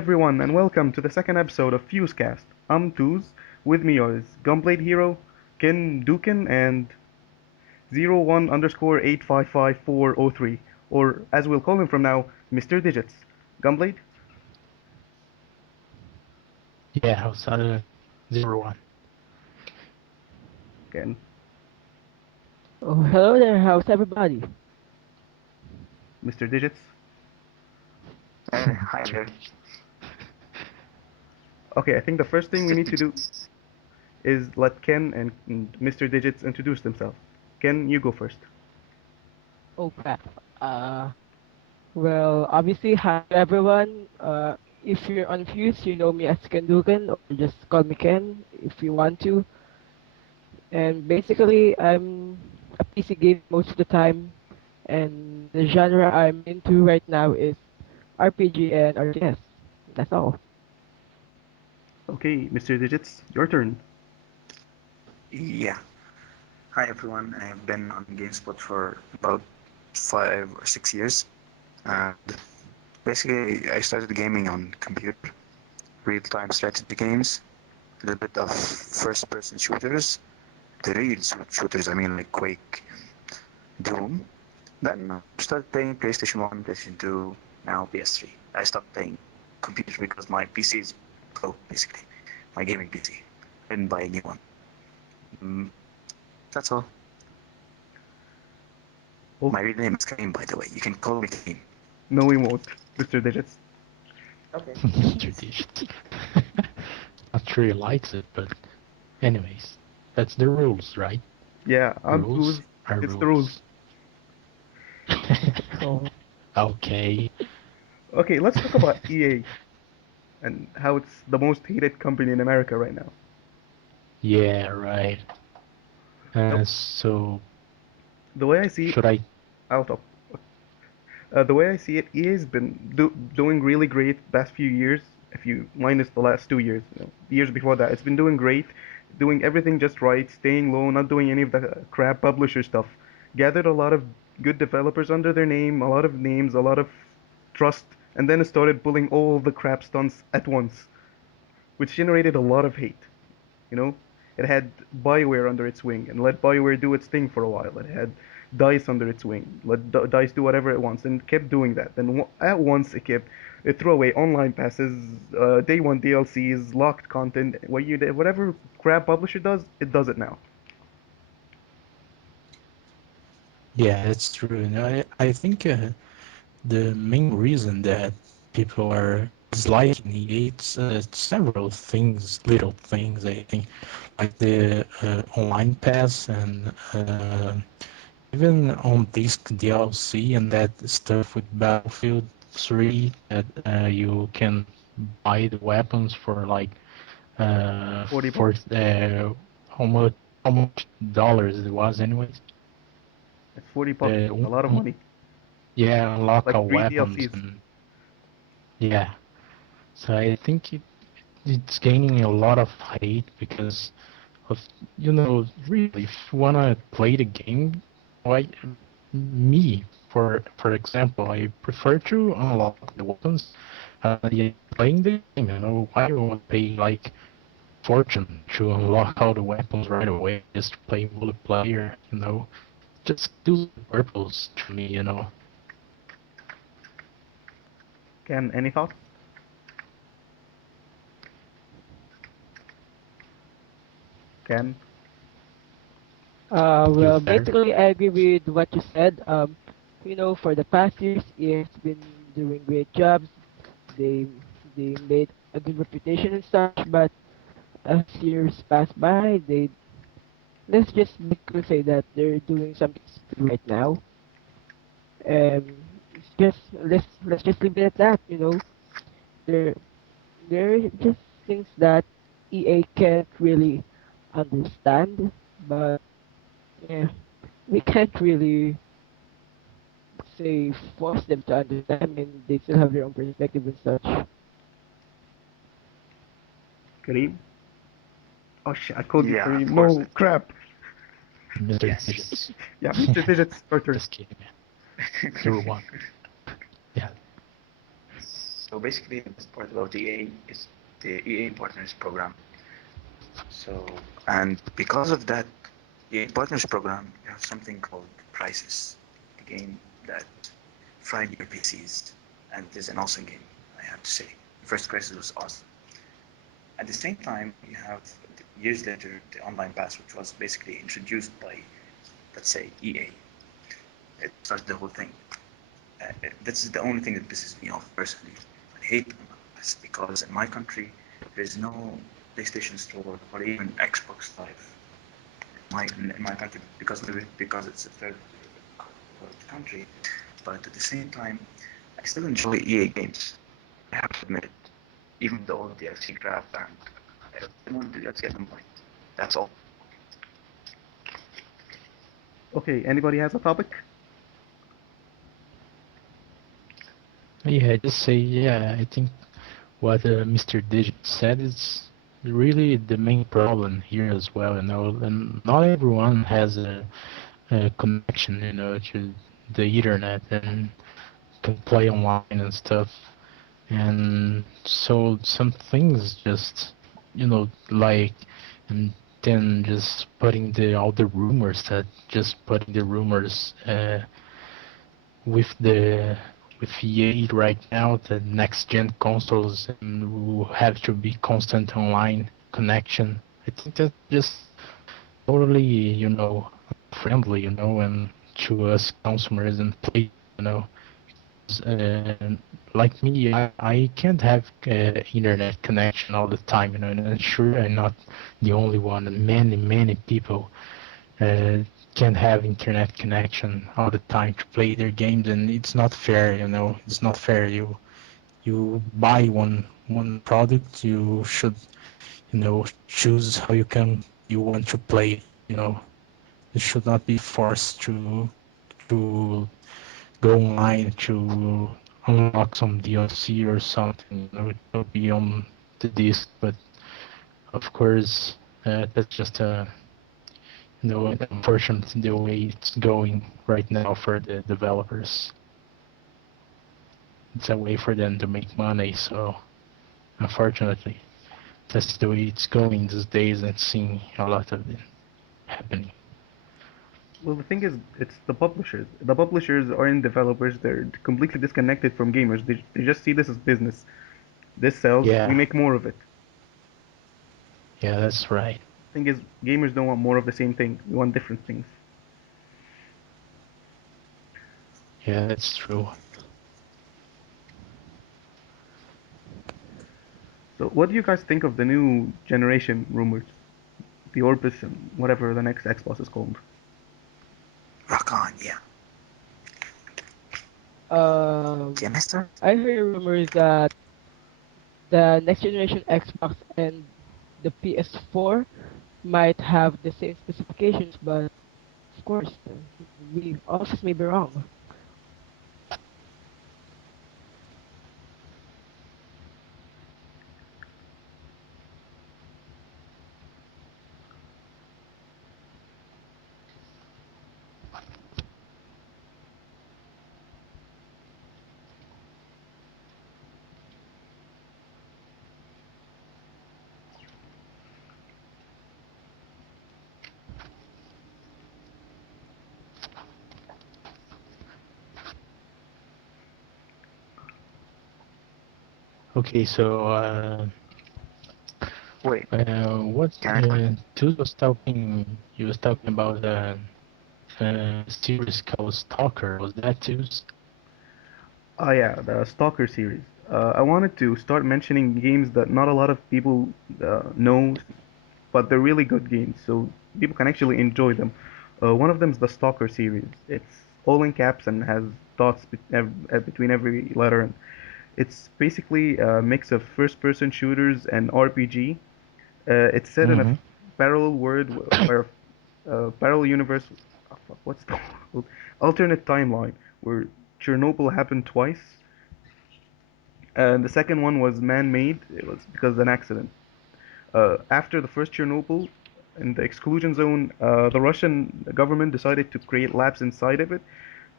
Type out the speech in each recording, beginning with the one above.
everyone, and welcome to the second episode of Fusecast. I'm Tooz. With me is GunBladeHero, kendouken, and 01_855403, or as we'll call him from now, Mr. Digits. Gunblade? Yeah, how's 01? Ken. Oh, hello there. How's everybody? Mr. Digits? Hi there. Okay, I think the first thing we need to do is let Ken and Mr. Digits introduce themselves. Ken, you go first. Oh crap. Well, obviously, hi everyone. If you're confused, you know me as Kendouken, or just call me Ken if you want to. And basically, I'm a PC gamer most of the time, and the genre I'm into right now is RPG and RTS. That's all. Okay, Mr. Digits, your turn. Yeah. Hi everyone. I've been on GameSpot for about 5 or 6 years. And basically, I started gaming on computer, real-time strategy games, a little bit of first-person shooters, the real shooters. I mean, like Quake, Doom. Then I started playing PlayStation 1, PlayStation 2, now PS3. I stopped playing computer because my PC is broke, basically. My gaming PC. I didn't buy a new one. Mm, that's all. Oh, My real name is Karim, by the way. You can call me Karim. no, we won't, Mr. Digits. Okay. Tradition. Not sure he likes it, but anyways, that's the rules, right? Yeah, I'm Rules Tooz. are It's the rules. rules. So, Okay. Okay, let's talk about EA and how it's the most hated company in America right now. Yeah, right. Nope. So, The way I see it, should I? I'll talk. The way I see it, EA's been doing really great past few years. If you minus the last 2 years, the years before that, it's been doing great, doing everything just right, staying low, not doing any of the crap publisher stuff. Gathered a lot of good developers under their name, a lot of names, a lot of trust, and then it started pulling all the crap stunts at once, which generated a lot of hate. You know, it had Bioware under its wing and let Bioware do its thing for a while. It had Dice under its wing, let Dice do whatever it wants, and kept doing that. Then at once it threw away online passes, day one DLCs, locked content. Whatever crap publisher does, it does it now. Yeah, that's true. And I think the main reason that people are disliking EA, it's several things, little things. I think, like the online pass and even on disc DLC and that stuff with Battlefield 3 that you can buy the weapons for like 40 bucks, for almost how much dollars it was anyways. it's 40 bucks, a lot of money, Yeah, unlock like our three weapons DLCs. and yeah. So I think it's gaining a lot of hate because of, really, if you wanna play the game, why me, for example, I prefer to unlock the weapons yeah, playing the game, why you want to pay like fortune to unlock all the weapons right away just to play multiplayer, just do the purpose to me. Can any thoughts? Can You well, there? basically, I agree with what you said. For the past years, it's been doing great jobs. They they made a good reputation and such, but as years pass by, let's just basically say that they're doing something stupid right now. It's just let's just leave it at that. There there are just things that EA can't really understand, but yeah, we can't really say force them to understand. I mean, they still have their own perspective and such. Kareem? Oh shit, I called you Yeah, of Kareem. course. No, crap. Mr. Yes. Digits. Yeah, Mr. Digits, your turn. Just kidding, man. 01. Yeah. So basically, the best part about EA is the EA Partners Program. So, and because of that EA Partners Program, you have something called Crisis, a game that fried your PCs, and it is an awesome game, I have to say. First Crisis was awesome. At the same time, you have years later the Online Pass, which was basically introduced by, let's say, EA. It started the whole thing. This is the only thing that pisses me off personally. I hate Online Pass because in my country there is no PlayStation Store or even Xbox Live. In my country, because maybe because it's a third world country, but at the same time, I still enjoy EA games. I have to admit it, even though the FC crap and let's get them right. That's all. Okay, anybody has a topic? Yeah, just say, yeah, I think what Mr. Digit said is really the main problem here as well, and not everyone has a connection, to the internet and can play online and stuff. And so some things just, like, and then just putting all the rumors that just putting the rumors with the with EA right now, the next gen consoles and will have to be constant online connection. I think that's just totally, friendly, and to us consumers and play, you know. Uh, like me, I can't have internet connection all the time, and sure I'm not the only one. Many people uh, can't have internet connection all the time to play their games, and it's not fair, It's not fair. You buy one product, you should, choose how you want to play. You should not be forced to go online to unlock some DLC or something. It will be on the disc, but of course, that's just unfortunately the way it's going right now for the developers. It's a way for them to make money, so unfortunately, that's the way it's going these days, and seeing a lot of it happening. Well, the thing is, it's the publishers. The publishers aren't developers. They're completely disconnected from gamers. They just see this as business. This sells, we Yeah, make more of it. yeah, that's right. Thing is, gamers don't want more of the same thing. We want different things. Yeah, that's true. So, what do you guys think of the new generation rumors? The Orbis and whatever the next Xbox is called. Rock on, yeah. Can I Um, start? I heard rumors that the next generation Xbox and the PS4 might have the same specifications, but of course, we all of us may be wrong. Okay, so Wait, what can I start? Tuz was talking? He was talking about series called Stalker. Was that Tuz? Oh yeah, the Stalker series. I wanted to start mentioning games that not a lot of people know, but they're really good games, so people can actually enjoy them. One of them is the Stalker series. It's all in caps and has dots between every letter. And it's basically a mix of first-person shooters and RPG. It's set in a Mm-hmm. parallel world where parallel universe. Oh, fuck, what's the word? Alternate timeline where Chernobyl happened twice. And the second one was man-made. It was because of an accident. After the first Chernobyl, in the exclusion zone, the Russian government decided to create labs inside of it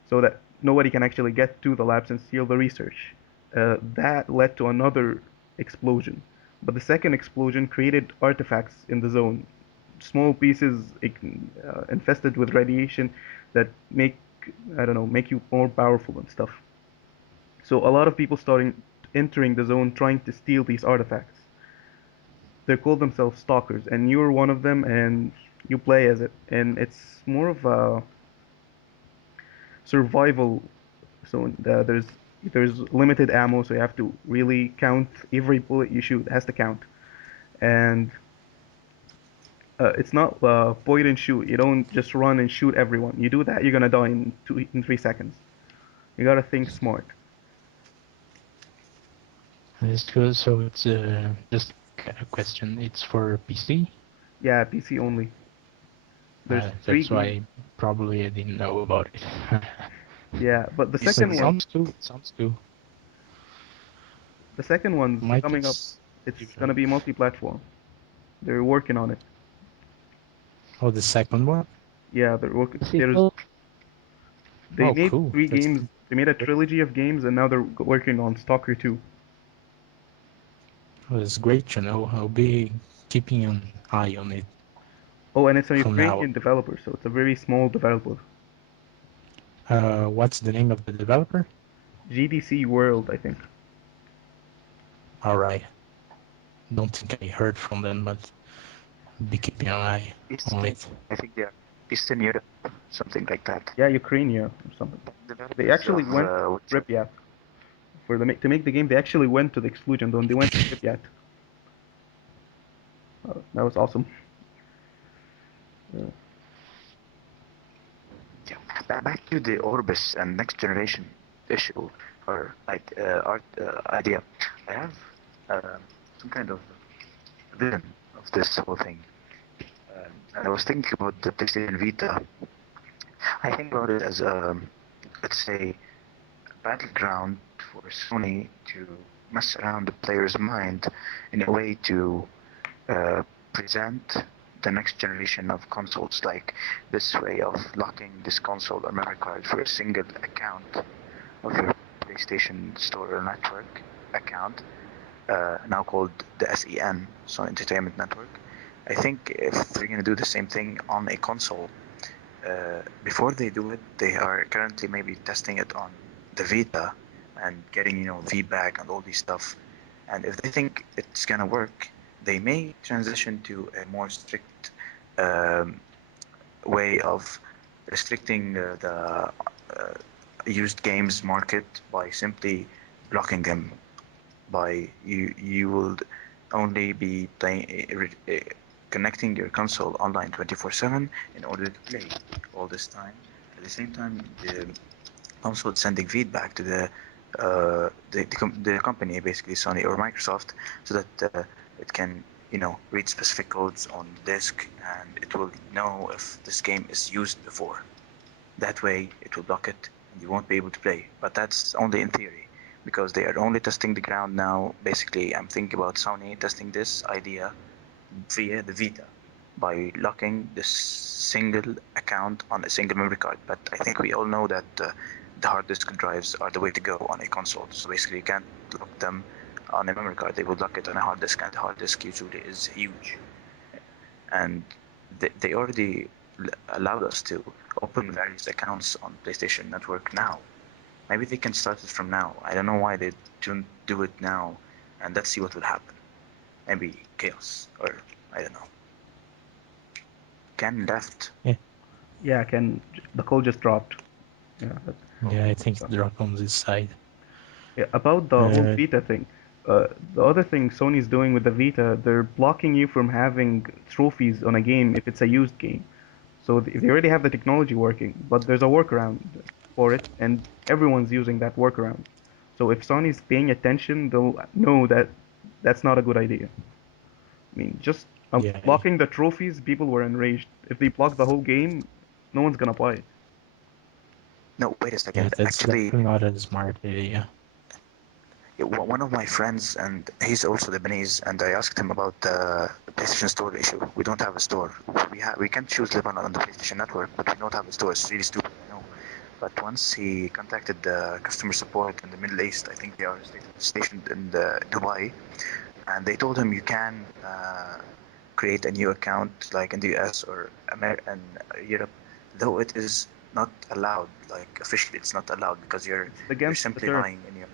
so that nobody can actually get to the labs and steal the research. That led to another explosion. But the second explosion created artifacts in the zone, small pieces infested with radiation that make, I don't know, make you more powerful and stuff. So a lot of people starting entering the zone trying to steal these artifacts. They call themselves stalkers, and you're one of them, and you play as it, and it's more of a survival. So there's limited ammo, so you have to really count every bullet you shoot. It has to count, and it's not point and shoot. You don't just run and shoot everyone. You do that, you're gonna die in 3 seconds. You gotta think smart. That's good. So it's just a question. It's for PC. Yeah, PC only. There's three That's games. why probably I didn't know about it. Yeah, but the PC, second But one, sounds cool. Sounds cool. the second one's Might coming up. just give It's it gonna be a... multi-platform. They're working on it. Oh, the second one? Yeah, they're working. The There's sequel. they Oh, made cool. three That's games. They made a great. trilogy of games, and now they're working on Stalker 2. Oh, that's great to know. I'll be keeping an eye on it Oh, and it's a from now. Ukrainian developer, so it's a very small developer. What's the name of the developer? GDC World, I think. All right. Don't think I heard from them, but be keeping an eye on Eastern, it. I think they are Eastern Europe, something like that. Yeah, Ukraine or something. They Developers actually of went to Witcher. Pripyat to make the game. They actually went to the exclusion zone. They went to Pripyat. That was awesome. Uh, Yeah. Back to the Orbis and next generation issue or like art idea. I have some kind of vision of this whole thing, and I was thinking about the PlayStation Vita. I think about it as a, let's say, battleground for Sony to mess around the player's mind in a way to uh, present the next generation of consoles, like this way of locking this console or memory card for a single account of your PlayStation Store or Network account, now called the SEN, Sony Entertainment Network. I think if they're going to do the same thing on a console, before they do it, they are currently maybe testing it on the Vita and getting, feedback and all these stuff. And if they think it's gonna work, they may transition to a more strict um, way of restricting the used games market by simply blocking them. By you will only be connecting your console online 24/7 in order to play all this time. At the same time, the console is sending feedback to the company, basically Sony or Microsoft, so that it can read specific codes on disk, and it will know if this game is used before. That way, it will block it, and you won't be able to play. But that's only in theory, because they are only testing the ground now. Basically, I'm thinking about Sony testing this idea via the Vita by locking this single account on a single memory card. But I think we all know that the hard disk drives are the way to go on a console. So basically, you can't lock them on a memory card. They would lock it on a hard disk, and the hard disk usually is huge. And they already allowed us to open various accounts on PlayStation Network now. Maybe they can start it from now. I don't know why they don't do it now, and let's see what will happen. Maybe chaos, or I don't know. Ken left. Yeah, yeah, the code just dropped. Yeah, yeah, I think uh, it dropped on this side. yeah. About the whole Uh, Vita thing, the other thing Sony's doing with the Vita, they're blocking you from having trophies on a game if it's a used game. So they already have the technology working, but there's a workaround for it, and everyone's using that workaround. So if Sony's paying attention, they'll know that that's not a good idea. I mean, just yeah, blocking the trophies, people were enraged. If they block the whole game, no one's gonna play it. No, wait a yeah, second. that's Actually, definitely not a smart idea. one of my friends, and he's also Lebanese, and I asked him about the PlayStation Store issue. We don't have a store. We can't choose Lebanon on the PlayStation Network, but we don't have a store. It's really stupid, I know. But once he contacted the customer support in the Middle East, I think they are stationed in Dubai, and they told him you can create a new account like in the US or and Europe, though it is not allowed. Like officially, it's not allowed because you're It's against the simply terms. lying in your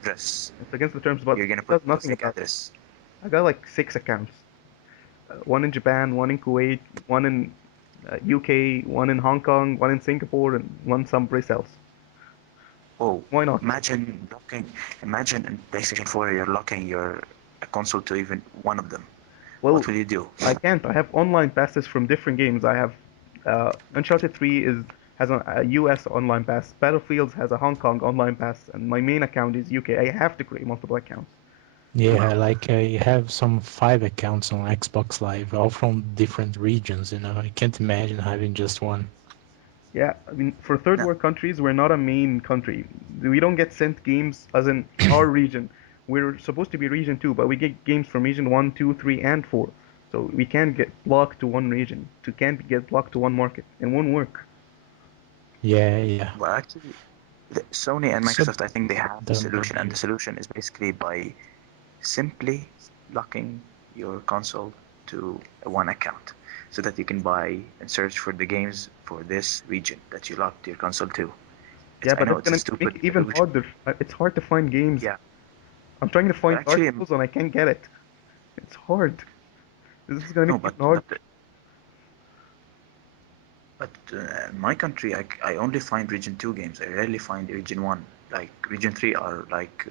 address. It's against the terms, but You're gonna it put does a nothing fake about it. address. I got like 6 accounts. One in Japan, one in Kuwait, one in UK, one in Hong Kong, one in Singapore, and one someplace else. Oh, Why not? imagine blocking. Imagine in PlayStation 4 you're locking your console to even one of them. Well, What will you do? I can't. I have online passes from different games. I have Uncharted 3 has a US online pass. Battlefields has a Hong Kong online pass, and my main account is UK. I have to create multiple accounts. Yeah, Well, like I have some 5 accounts on Xbox Live, all from different regions, I can't imagine having just one. Yeah, I mean, for third no. world countries, we're not a main country. We don't get sent games as in our region. We're supposed to be region 2, but we get games from region 1, 2, 3, and 4. So we can't get blocked to one region. To can't get blocked to one market. It won't work. Yeah, yeah. Well, actually, Sony and So Microsoft, I think they have the don't solution, and the believe. solution is basically by simply locking your console to one account, so that you can buy and search for the games for this region that you locked your console to. It's Yeah, I but know it's it's a gonna make stupid it even solution. harder. It's hard to find games. Yeah, I'm trying to but find Dark actually, Souls and I can't get it. It's hard. This is gonna no, make it but even harder. in my country, I only find Region 2 games. I rarely find Region 1. Like Region 3 are like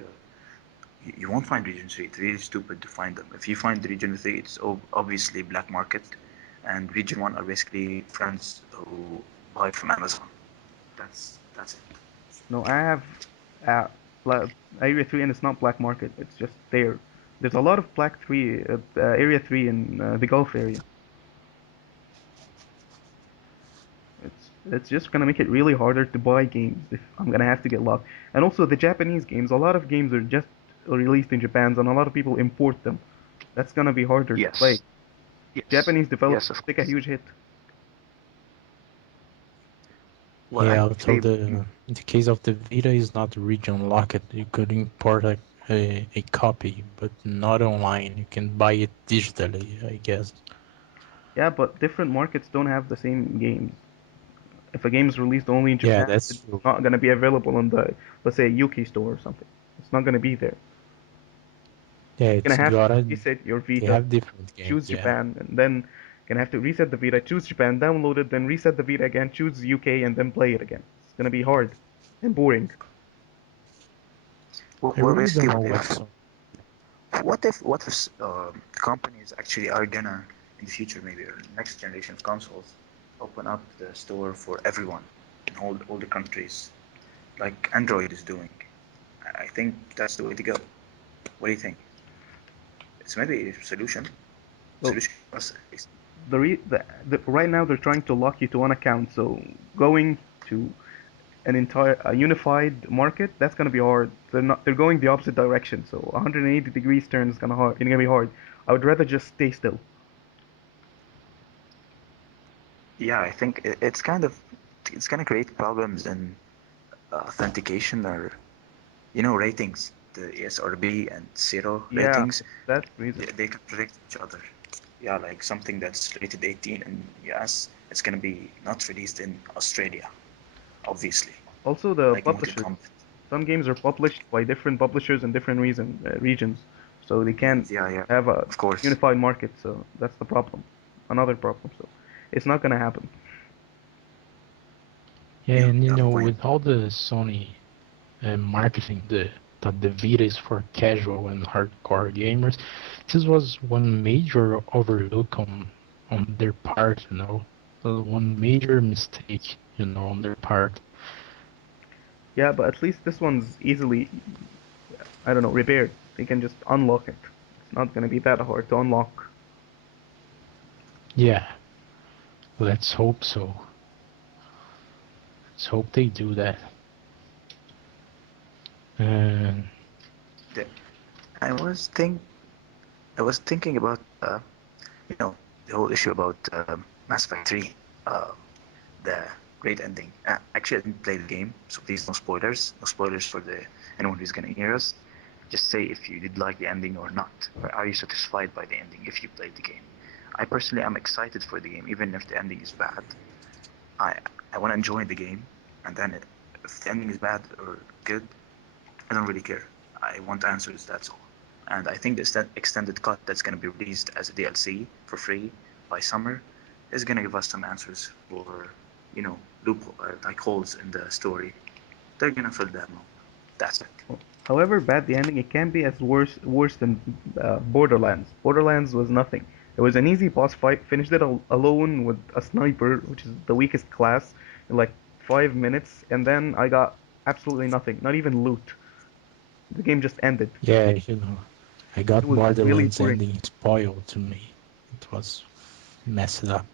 you won't find Region 3. It's really stupid to find them. If you find Region 3, it's obviously black market, and Region 1 are basically friends who buy from Amazon. That's it. No, I have uh, Bla- Area 3 and it's not black market. It's just there. There's a lot of Black 3, Area 3 in the Gulf area. It's just gonna make it really harder to buy games if I'm gonna have to get locked. And also the Japanese games, a lot of games are just released in Japan, and a lot of people import them. That's gonna be harder to play. Yes. Yes. Japanese Yes, developers of take a course. huge hit. Well, Yeah, actually, although in the case of the Vita is not region locked, you could import a copy, but not online. You can buy it digitally, I guess. Yeah, but different markets don't have the same games. If a game is released only in Yeah, Japan, that's it's true. not gonna be available on the, let's say, a UK store or something. It's not gonna be there. Yeah, You're it's gonna have to gotta. reset your They Vita, have different choose games. Yeah. Japan, and then you're gonna have to reset the Vita, choose Japan, download it, then reset the Vita again, choose UK, and then play it again. It's gonna be hard and boring. I well, really don't basically, know what's on. what if companies actually are gonna in the future, maybe or next generation of consoles, open up the store for everyone in all the countries, like Android is doing. I think that's the way to go. What do you think? It's maybe a Well, solution for us at least. right now they're trying to lock you to one account, so going to an entire a unified market, that's gonna be hard. They're going the opposite direction, so 180 degrees turn is gonna be hard. I would rather just stay still. Yeah, I think it's gonna create problems in authentication or ratings. The ESRB and zero Yeah, ratings, that reason. they contradict each other. Yeah, like something that's rated 18 in US, it's gonna be not released in Australia, obviously, Also, the like Mortal publishers. Kombat. Some games are published by different publishers in different regions, so they can't Yeah, yeah, have a of course. unified market. So that's the problem. Another problem. So it's not gonna happen. Yeah, Yeah, and you have a point. with all the Sony marketing, that the Vita is for casual and hardcore gamers, this was one major overlook on their part. One major mistake, on their part. Yeah, but at least this one's easily, I don't know, repaired. They can just unlock it. It's not gonna be that hard to unlock. Yeah, let's hope so. Let's hope they do that. And The, I was think I was thinking about you know the whole issue about Mass Effect 3. Uh, the great ending. Actually, I didn't play the game, so please no spoilers. No spoilers for the anyone who's gonna hear us. Just say if you did like the ending or not. Or are you satisfied by the ending if you played the game? I personally am excited for the game, even if the ending is bad. I I want to enjoy the game, and then if the ending is bad or good, I don't really care. I want answers. That's all. And I think the extended cut that's going to be released as a DLC for free by summer is going to give us some answers for, loop like holes in the story. They're going to fill them up. That's it. However bad the ending, it can be as worse than Borderlands. Borderlands was nothing. It was an easy boss fight. Finished it alone with a sniper, which is the weakest class, in like 5 minutes, and then I got absolutely nothing, not even loot. The game just ended. Yeah, I It got was really Borderlands boring. ending spoiled to me. It was messed up.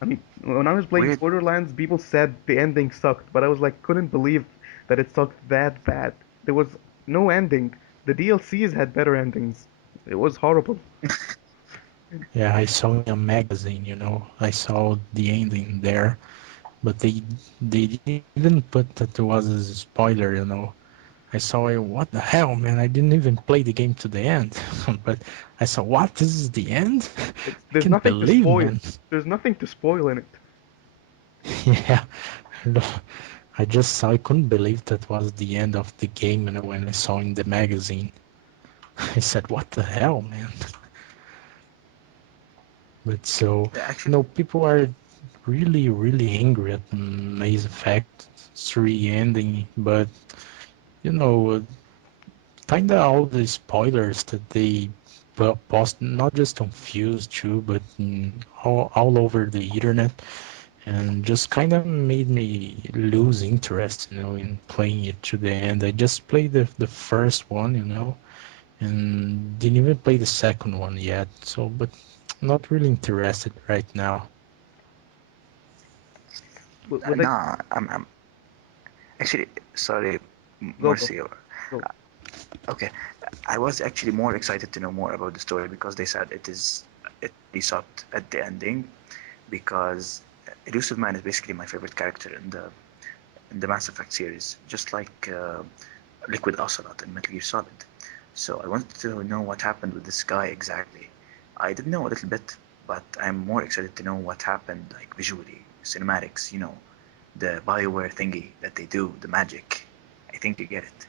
I mean, when I was playing Weird. Borderlands, people said the ending sucked, but I was like, couldn't believe that it sucked that bad. There was no ending. The DLCs had better endings. It was horrible. Yeah, I saw in a magazine, I saw the ending there, but they didn't even put that it was a spoiler. I saw it, what the hell, man? I didn't even play the game to the end, but I saw, what? This is the end? I There's can't nothing to believe, spoil. man. There's nothing to spoil in it. Yeah, I just saw, I couldn't believe that was the end of the game, when I saw in the magazine. I said, what the hell, man? But so, Actually, people are really, really angry at Mass Effect 3 ending, but, you know, kinda all the spoilers that they post, not just on Fuse too, but all over the internet, and just kind of made me lose interest, in playing it to the end. I just played the first one, and didn't even play the second one yet. So, but not really interested right now. With the nah, I'm actually sorry, go go Marcio. go. Okay, I was actually more excited to know more about the story because they said it really sucked at the ending because Elusive Man is basically my favorite character in the Mass Effect series, just like Liquid Ocelot in Metal Gear Solid. So I wanted to know what happened with this guy exactly. I did know a little bit, but I'm more excited to know what happened, like visually, cinematics, the Bioware thingy that they do, the magic. I think you get it.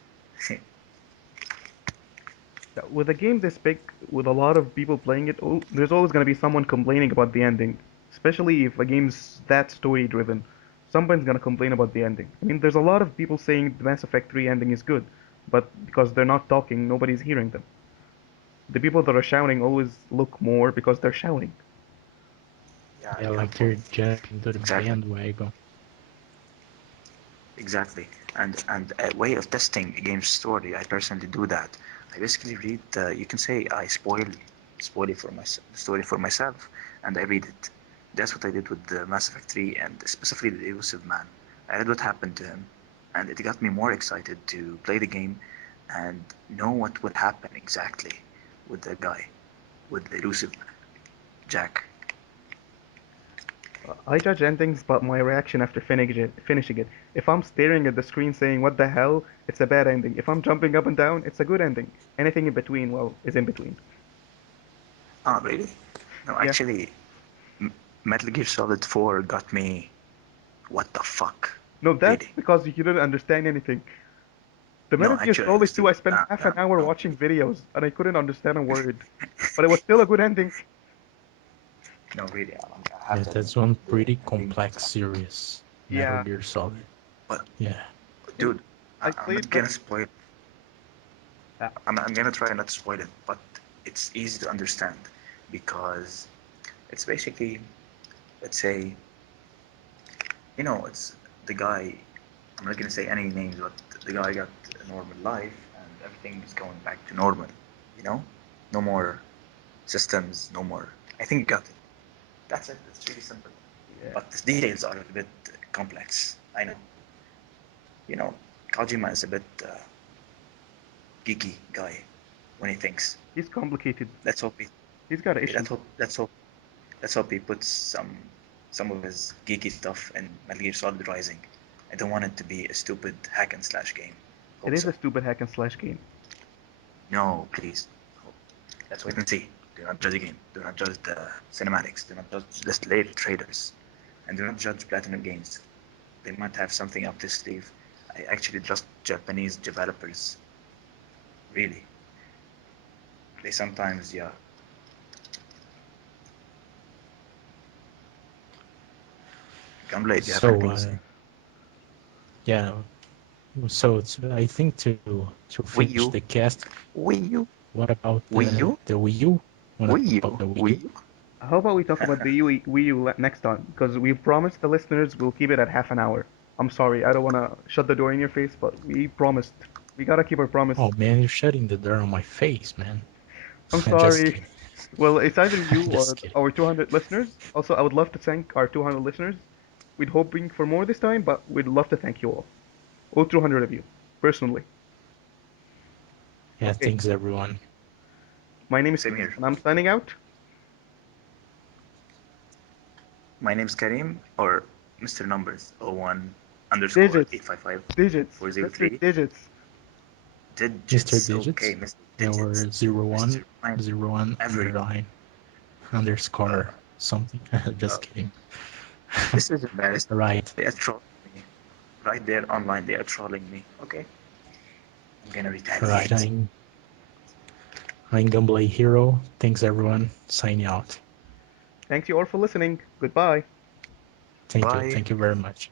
With a game this big, with a lot of people playing it, there's always going to be someone complaining about the ending. Especially if a game's that story driven. Someone's going to complain about the ending. I mean, there's a lot of people saying the Mass Effect 3 ending is good, but because they're not talking, nobody's hearing them. The people that are shouting always look more because they're shouting. Yeah, Yeah, you have like a they're point. jumping to the Exactly. bandwagon. Exactly, and a way of testing a game's story, I personally do that. I basically read. You can say I spoil it for my story for myself, and I read it. That's what I did with the Mass Effect 3, and specifically the Elusive Man. I read what happened to him, and it got me more excited to play the game and know what would happen exactly with the guy, with the Elusive Man, Jack. I judge endings by my reaction after finishing it. If I'm staring at the screen saying, what the hell, it's a bad ending. If I'm jumping up and down, it's a good ending. Anything in between, well, is in between. Oh, really? No, Yeah. actually, Metal Gear Solid 4 got me. What the fuck? No, that's Really? because you didn't understand anything. The No, Metal Gear actually, I Solid 2, understood. I spent half an hour No. watching videos, and I couldn't understand a word. But it was still a good ending. No, really, I have Yeah, to admit, that's one the pretty ending was complex series, Metal Yeah. Gear Solid. But, Yeah. And dude, I I'm played not Metal gonna spoil. uh, I'm gonna try not to spoil it, but it's easy to understand because it's basically, let's say, it's the guy. I'm not gonna say any names, but the guy got a normal life and everything is going back to normal. You know, no more systems, no more. I think you got it. That's it. It's really simple. yeah. But the details are a bit complex. I know. You know, Kojima is a bit geeky guy when he thinks. He's complicated. Let's hope he He's got let's issues. hope let's hope let's hope he puts some. some of his geeky stuff in Metal Gear Solid Rising. I don't want it to be a stupid hack and slash game. It Hope is a so. stupid hack and slash game. No, please. Let's wait and see. Do not judge the game. Do not judge the cinematics. Do not judge the late traders. And do not judge Platinum Games. They might have something up their sleeve. I actually trust Japanese developers. Really. They sometimes, yeah. Gunblade, do you have So, anything to say? yeah. So I think to Wii finish U. the cast, Wii U. what about Wii U. the Wii U? What Wii about U. the Wii U? Wii U. How about we talk about the Wii U next time? Because we promised the listeners we'll keep it at half an hour. I'm sorry, I don't want to shut the door in your face, but we promised. We gotta keep our promise. Oh man, you're shutting the door on my face, man. I'm I'm just sorry. kidding. Well, it's either you I'm or just kidding. our 200 listeners. Also, I would love to thank our 200 listeners. We'd hoping for more this time, but we'd love to thank you all 200 of you, personally. Yeah, Okay, thanks everyone. my name is Same Chris, here. and I'm signing out. My name's Karim, or Mr. Numbers, 01 underscore Digits, 855 digits, Mr. 403. Digits. Mr. Digits, okay, Digits, Mr. or Digits. zero one Mr. Rhyme, zero one every. underline Uh, underscore something. uh, Just kidding. this is embarrassing. Right. They are trolling me. Right there online, they are trolling me. Okay, I'm gonna Right. retaliate. I'm GunBladeHero. Thanks everyone. Signing out. Thanks you all for listening. Goodbye. Thank you. Bye. Thank you very much.